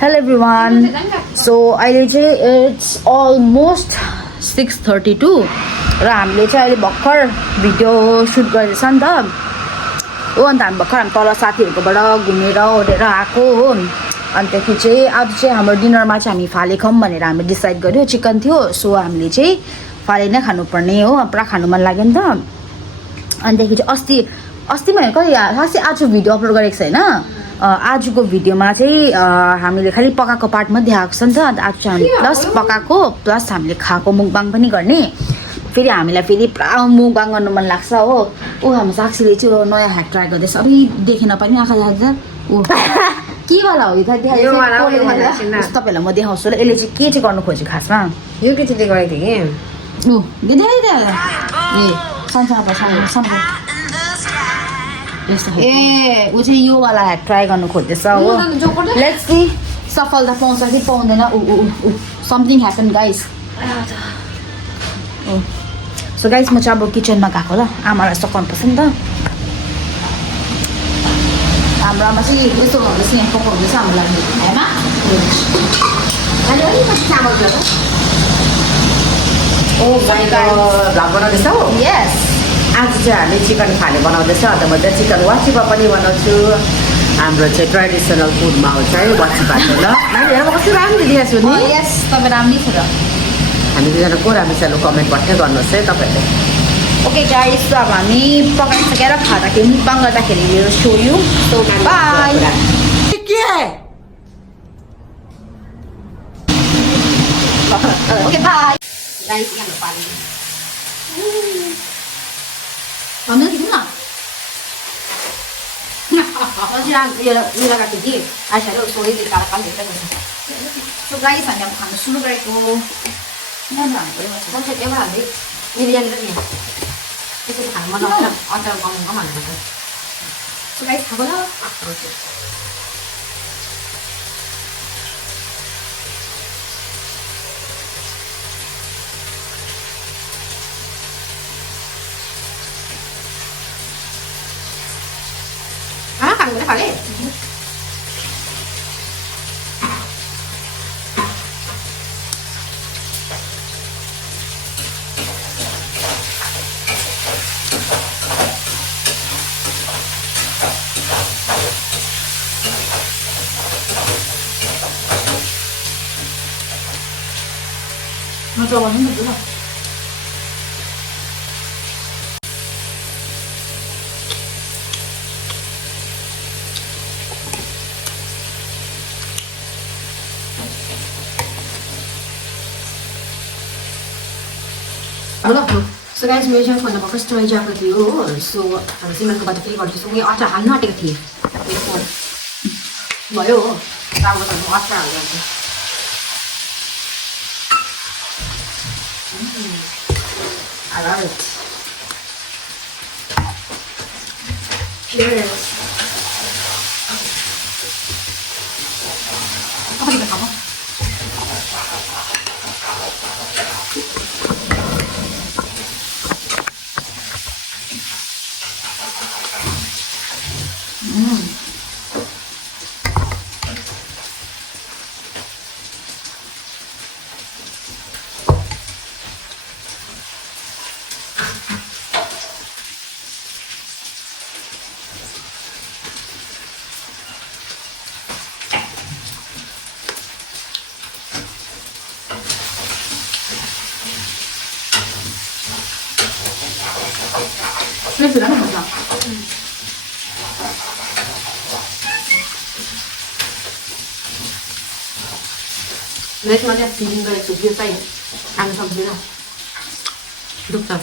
Hello everyone. So अहिले चाहिँ it's almost 6:32 र हामीले चाहिँ अहिले भर्खर भिडियो सुट गर्दैछ नि त हो अन्त हामी भर्खर हामी तल साथीहरुकोबाट घुमेर ओरेर आएको हो अन्तखेरि चाहिँ आज चाहिँ हाम्रो डिनरमा चाहिँ हामी फाले खाऊँ भनेर हामी डिसाइड गर्यो चिकन थियो सो हामीले चाहिँ फाले नै खानुपर्ने हो पुरा खानु मन लाग्यो नि त अन्तखेरि चाहिँ अस्ति मैले कति खासै आज भिडियो अपलोड गरेको छैन आजको भिडियोमा चाहिँ हामीले खालि पकाएको पार्ट मात्रै देखाएको छ नि त अन्त आज चाहिँ हामीले प्लस पकाएको प्लस हामीले खाएको मुकबाङ पनि गर्ने फेरि हामीलाई फेरि पुरा मुकबाङ गर्नु मन लाग्छ हो ऊ हाम्रो साक्षीले चाहिँ नयाँ ह्याक ट्राई गर्दैछ अबि देखेन पनि आँखा जान्छ ऊ के वाला हो यो त तपाईँहरूलाई म देखाउँछु ल यसले चाहिँ के चाहिँ गर्नु खोज्यो खासमा यो केटीले गरेको थियो ऊ ए सानो ए ऊ चाहिँ यो वाला ह्याक ट्राई गर्नु खोज्दैछ हो लेट्स सी सफलता पाउँछ कि पाउँदैन ऊ something happen guys so guys म चाहिँ अब किचनमा गएको ल आमालाई सघाउनुपर्छ नि त हाम्रो आमा चाहिँ यस्तो हुँदैछ यहाँ पकाउँदैछ हाम्रो लागि हैमा ओ गाईको भ्लग बनाउँदैछ हो यस आज चाहिँ हामी चिकन फाले बनाउँदैछ अन्त म चाहिँ चिकन वाचिपा पनि बनाउँछु हाम्रो चाहिँ ट्रेडिसनल फुडमा हो चाहिँ वाचिपा चाहिँ ल नानीहरू कति राम्रो दिएको छु नि यस तपाईँ राम्रै छ र हामी दुईजना को राम्रो छ कमेन्ट पठाइ गर्नुहोस् है तपाईँहरूले ओके गाइस अब हामी पकाइसकेर खाँदाखेरि मुकबाङ गर्दाखेरि यो सो यु सो बाई के ओके बाई गाइस यहाँ पानी भन्नु दिनु न यो लगाएको थिएँ आइसक्यो सोही कालो कालो हेर्दै गर्छ सो गाइस हामी अब खानु सुरु गरेको एउटा हाल्दै बिरयानी पनि त्यसरी खानु मन लाग्छ अचार बनाउनु भन्नु सो गाइस खाएको ल खानु पनि खाले म चलाउनु नि त सो गाइस मेरो चाहिँ फोनमा कस्टमाइज आएको थियो हो सो हामी सिमेन्टकोबाट फेरि गर्दैछौँ म अचार हाल्नु आँटेको थिएँ मेरो फोन भयो हो राम्रो त म अचार हाल्नु I love it. Cheers. apa juga kamu Ini sudah masak. Let's lihat feeling guys, so dia saya akan sambil lah. Dokter.